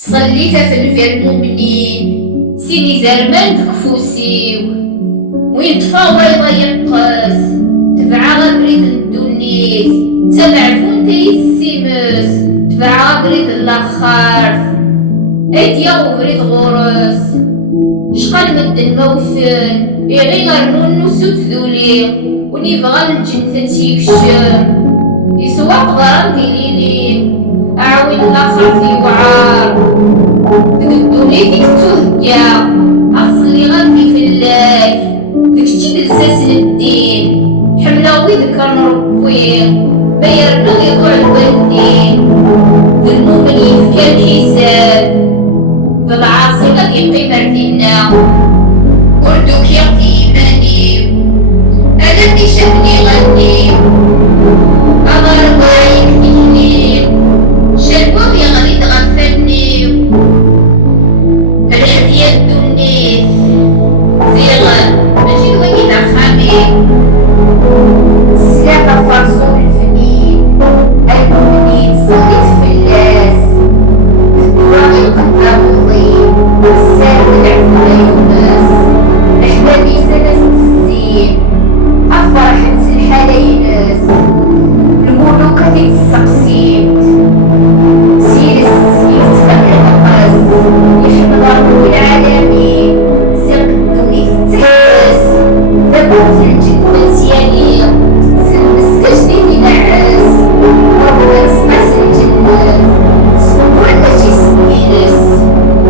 صليت في المؤمنين سيني زرمان تكفوسيو وين تفاور يضيقس تبع غبريد الدنيس تبع فونتي السيمس تبع غبريد الاخر ايديا وبريد غورس شقال مد الموفن يغي غرنون نسوت ذولي ونبغى الجنة تيكشم يسوى قدران ديليلي أعوين الآخر في وعار تقدوني ديك تهجا أصلي غادي في اللاي داكشي لساس الدين حملا ويذكر ربي بيرنا يضوع الوالدين المؤمن يفكى الحساب بالعاصي غادي يقيم ردينا